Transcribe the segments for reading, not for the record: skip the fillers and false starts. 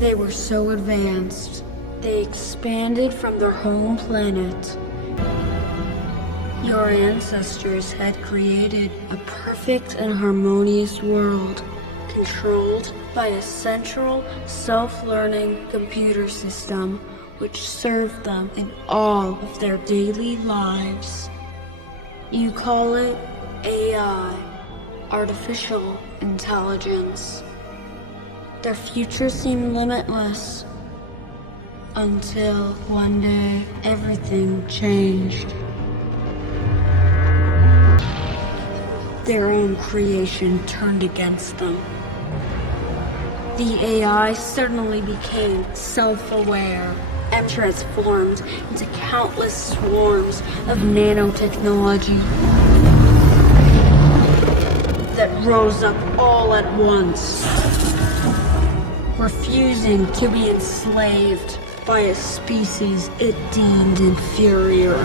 They were so advanced, they expanded from their home planet. Your ancestors had created a perfect and harmonious world, controlled by a central, self-learning computer system which served them in all of their daily lives. You call it AI, artificial intelligence. Their future seemed limitless, until one day everything changed. Their own creation turned against them. The AI suddenly became self-aware and transformed into countless swarms of nanotechnology that rose up all at once, refusing to be enslaved by a species it deemed inferior.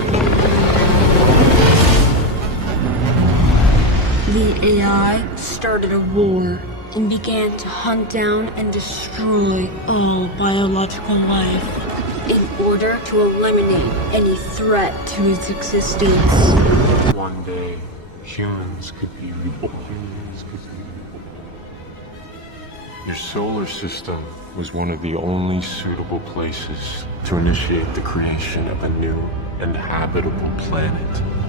The AI started a war and began to hunt down and destroy all biological life in order to eliminate any threat to its existence. One day, humans could be reborn. Your solar system was one of the only suitable places to initiate the creation of a new and habitable planet.